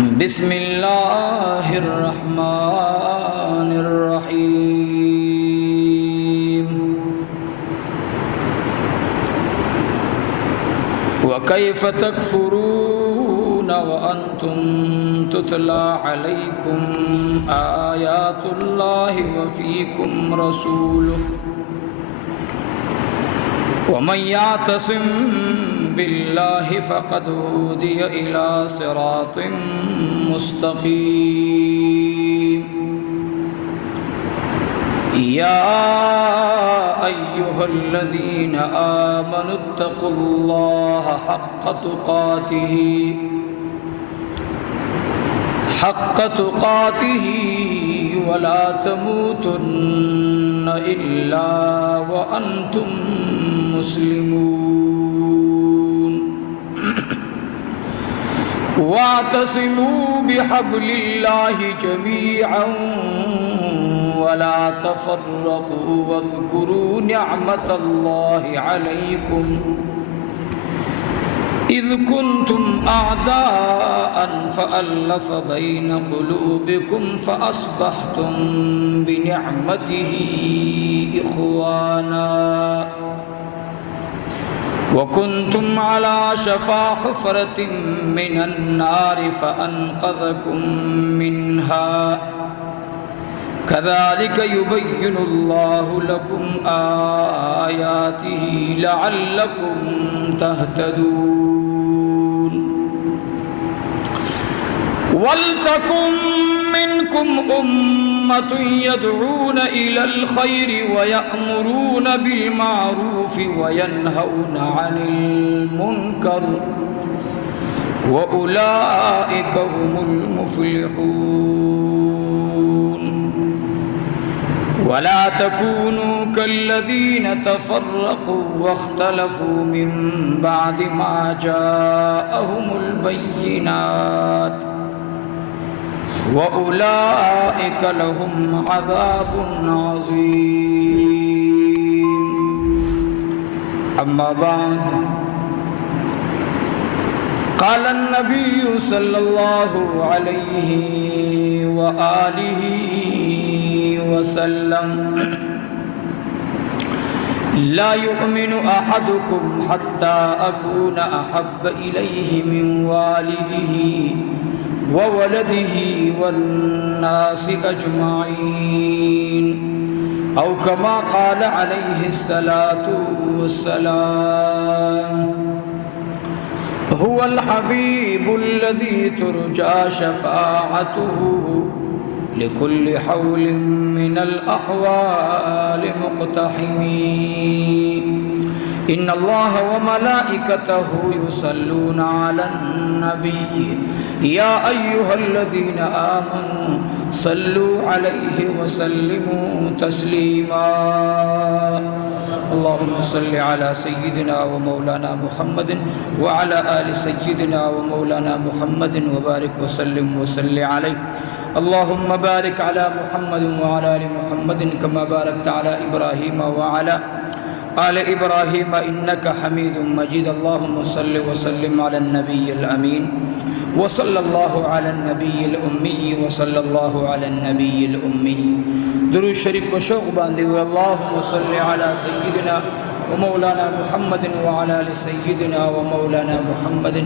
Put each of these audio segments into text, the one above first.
بسم اللہ الرحمن الرحیم وَكَيْفَ تَكْفُرُونَ وَأَنْتُمْ تُتْلَى عَلَيْكُمْ آيَاتُ اللَّهِ وَفِيكُمْ رَسُولُهُ وَمَنْ يَعْتَصِمْ بِاللَّهِ فَقَدْ هُدِيَ إِلَى صِرَاطٍ مُسْتَقِيمٍ يَا أَيُّهَا الَّذِينَ آمَنُوا اتَّقُوا اللَّهَ حَقَّ تُقَاتِهِ وَلَا تَمُوتُنَّ إِلَّا وَأَنْتُمْ مسلمون واعتصموا بحبل الله جميعا ولا تفرقوا واذكروا نعمة الله عليكم إذ كنتم أعداء فألف بين قلوبكم فأصبحتم بنعمته إخوانا وكنتم على شفا حفرة من النار فأنقذكم منها كذلك يبين الله لكم آياته لعلكم تهتدون وَلْتَكُنْ مِنْكُمْ أُمَّةٌ يَدْعُونَ إِلَى الْخَيْرِ وَيَأْمُرُونَ بِالْمَعْرُوفِ وَيَنْهَوْنَ عَنِ الْمُنْكَرِ وَأُولَئِكَ هُمُ الْمُفْلِحُونَ وَلَا تَكُونُوا كَالَّذِينَ تَفَرَّقُوا وَاخْتَلَفُوا مِنْ بَعْدِ مَا جَاءَهُمُ الْبَيِّنَاتُ وَأُولَئِكَ لَهُمْ عَذَابٌ عَظِيمٌ أما بعد قال النبي صلى الله عليه وآله وسلم لا يؤمن أحدكم حتى أكون أحب إليه من والده وولده والناس أجمعين أو كما قال عليه الصلاة والسلام هو الحبيب الذي ترجى شفاعته لكل حول من الأحوال مقتحمين إن الله وملائكته يصلون على النبي يا أيها الذين آمنوا صلوا عليه وسلموا تسليما اللهم صل على سيدنا ومولانا محمد وعلى آل سيدنا ومولانا محمد وبارك وسلم وصل عليه اللهم بارك على محمد وعلى آل محمد كما باركت على إبراهيم وعلى آل إبراهيم إنك حميد مجيد اللهم صل وسلم على النبي الأمين وصلى الله على النبي الأمي وصلى الله على النبي الأمي درود شریف کو شوق باندھے ہوئے اللهم صل على سيدنا ومولانا محمد وعلى آل سيدنا ومولانا محمد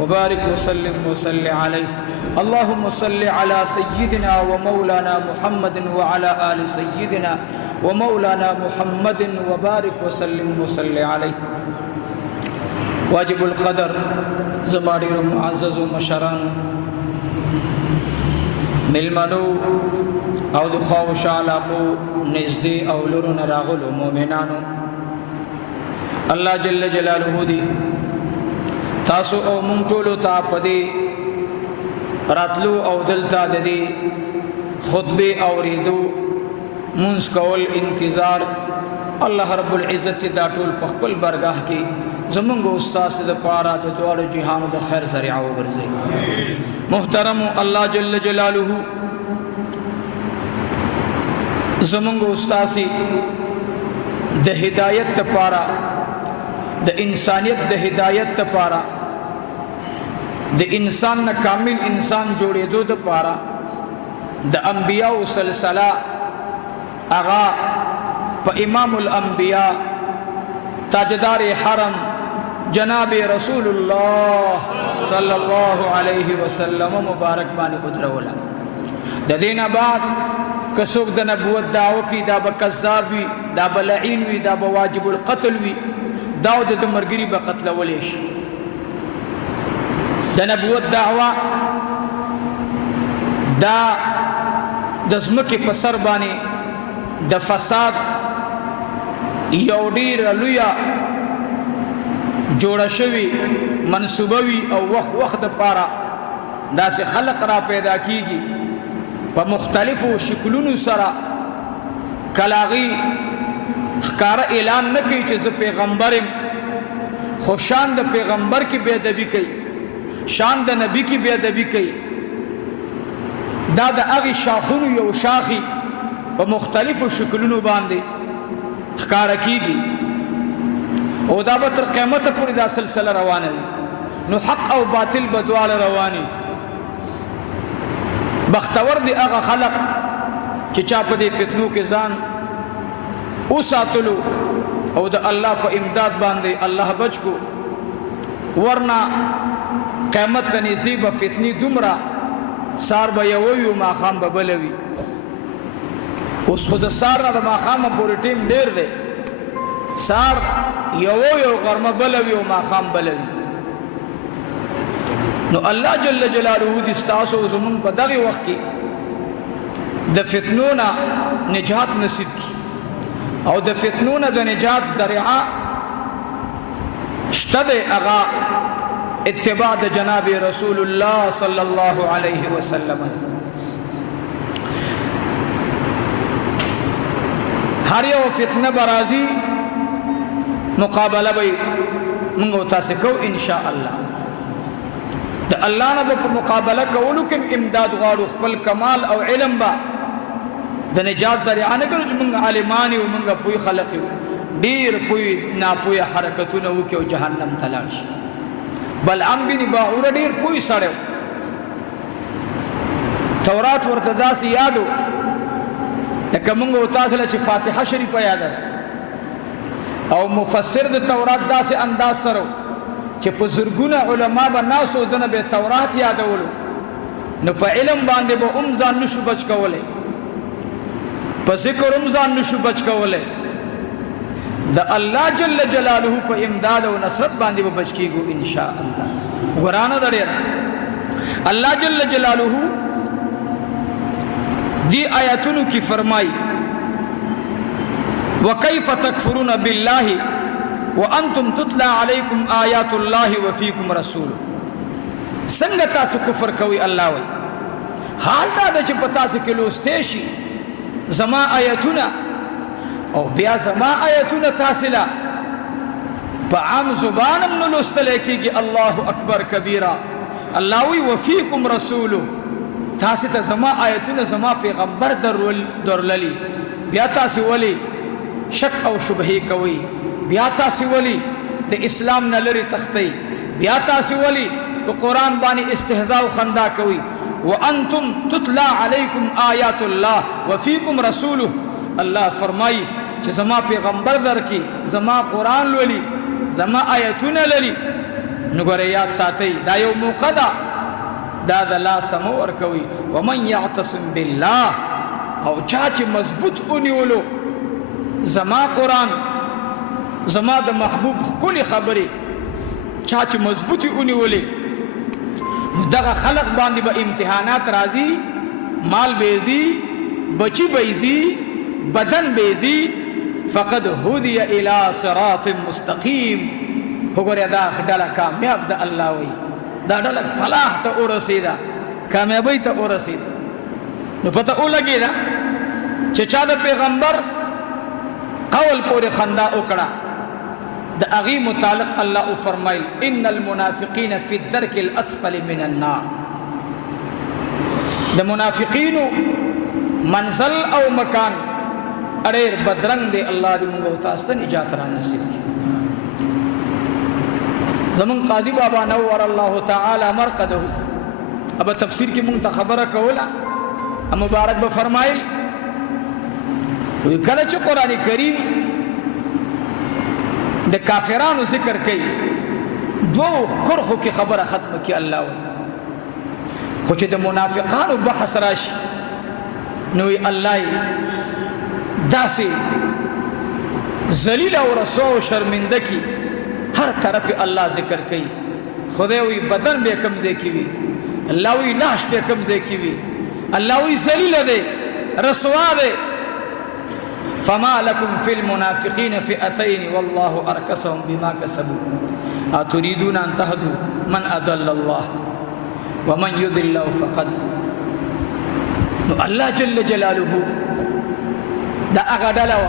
وبارك وسلم وصل عليه اللهم صل على سيدنا ومولانا محمد وعلى آل سيدنا ومولانا محمد وبارك وسلم وصل عليه واجب القدر زماڑی معزز و مشران ملمنو او دخواو شعلاقو نزدی اولرو نراغلو مومنانو اللہ جل جلالہ دی تاسو او منطولو تا پدی راتلو او دلتا دی خطبی او ریدو منس کول انتظار اللہ رب العزت دا طول پخپل برگاہ کی زمانگو استاس دا پارا دا دوار جہانو دا خیر ذریعہ برزی محترم اللہ جل جلالہ زمانگو استاسی دا ہدایت دا پارا دا انسانیت دا ہدایت دا پارا د انسان نه کامل انسان جوړېدو دپاره د انبیاء سلسله اغا په امام الانبیاء تاجدار حرم جناب رسول الله صلی الله علیه وسلم مبارک باندې ودروله. د دینه بعد که څوک د نبوت دعوه کوي دا به کذاب وي، دا به لعین وي، دا به واجب القتل وي، دا د مرګري به قتلولی شي. د نبوت دعوه دا د ځمکې په سر باندې د فساد یو ډېره لویه جوړه شوي منصوبه وي او وخت دپاره داسې خلق را پیدا کیږي په مختلفو شکلونو سره. کله هغوی ښکاره اعلان نه کوي چې زه پیغمبر یم، خو شان د پیغمبر کې بې ادبي کوي، شان د نبی کې بې ادبي کوي. دا د هغې شاخونو یو شاخي په مختلفو شکلونو باندې ښکاره کیږي او دا به تر قیامته پورې دا سلسله روانه وي. نو حق او باطل به دواړه رواني. بختور دی هغه خلق چې چا په دې فتنو کې ځان وساتلو او د الله په امداد باندې الله بچ کو، ورنه قیامت ته نږدې به فتنې دومره سار به یوه وي او ماښام به بله وي. اوس خو د سار نه د ماښامه پورې ټیم ډېر دی، سار یوه وي او غرمه بله وي او ماښام بله وي. نو الله جل جلاله دې ستاسو زمونږ په دغه وخت کې د فتنو نه نجات نصیب کړي او د فتنو نه د نجات ذریعه شته دی هغه اتباع د جناب رسول الله صلی الله علیه وسلم. هر یو فتنه برازي مقابله به موږ تاسو کو ان شاء الله. د الله نه په مقابله کولو کې امداد غواړو، خپل کمال او علم با د نجات ذریعه نه ګرځو. موږ عالمان یو، موږ پوی خلق یو، ډیر پوی ناپوی حرکتونه وکړو او جهنم ته لاړ شي. بل ام بن باعور ډیر پوی سړی، تورات ورته داسې یادو لکه موږ تاسو له چې فاتحه شریفه یاد ده، او مفسر د تورات داسې انداز سره چې په زرګونه علما به ناستو دنه به تورات یادولو، نو په علم باندې به ځان نشو بچ کولی، په ذکر ځان نشو بچ کولی. د الله جل جلاله په امداد او نصرت باندې به بچ کیږو ان شاء الله. ګرانو دړه الله جل جلاله دی آیاتونو کی فرمای وکيف تکفرون بالله وانتم تتلى عليكم آیات الله وفيكم رسول. څنګه تاسو کفر کوي؟ الله وای حال دا چې پتا سي کې لوستې شي زما آیاتونه او بیا زما آیاتونه تاسو لا په عام زبانم نو لوستل کېږي. الله اکبر کبیره. الله وی وفيكم رسول، تاسو ته زما آیاتونه زما پیغمبر درللی، بیا تاسو ولی شک او شبهه کوي، بیا تاسو ولی د اسلام نه لري تختی، بیا تاسو ولی په قران باندې استهزاء او خندا کوي. وانتم تتلى عليكم آیات الله وفيكم رسوله. الله فرمای چې زما پیغمبر درکې زما قران لولي زما آیاتونه لري. نو ګوره یاد ساتئ دا یو موقع ده، دا د الله سمو ورکوي. ومن يعتصم بالله، او چا چې مضبوط ونیولو زما قران زما د محبوب کلی خبرې چا چې مضبوطی ونیولې، دغه خلق باندې به امتحانات راځي، مال بیزي، بچی بیزي، بدن بیزي. فقد هدي الى صراط مستقيم. وګوره دا ډله کامیاب ده. الله وی دا ډله فلاح ته ورسېده، کامیابی ته ورسېده. نو پته ولګېده چې چا د پیغمبر قول پورې خندا وکړه، د هغې متعلق الله فرمایل ان المنافقین فی الدرک الاسفل من النار. د منافقینو منزل او مکان ډېر بدرنګ دی. الله دې موږ تاسو ته نجات را نصیب کړي. زمن قاضی بابا نور الله تعالی مرقده اب تفسیر کی منت خبر کولا مبارک به فرمایل کله چې قران کریم د کافرانو ذکر کوي دو کرخو کی خبره ختم کی الله وي خو چې د منافقانو بحث راشي نو الله داسې ذلیل او رسوا او شرمنده کی ہر طرف اللہ ذکر کئی خدای وی بدن بے کمزے کی وی اللہ وی لاش بے کمزے کی وی اللہ وی ذلیل دے رسوا دے فما لکم فی المنافقین فئتین واللہ ارکسهم بما کسبوا اتریدون ان تهدوا من اضل اللہ ومن یضل اللہ فقد اللہ جل جلالہ دا اغدلوا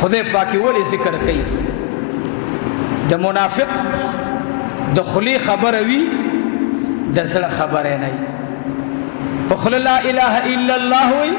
خدای پاکی ولی ذکر کئی د منافق د خلی خبر وی د زړه خبره نه په خله لا اله الا الله وی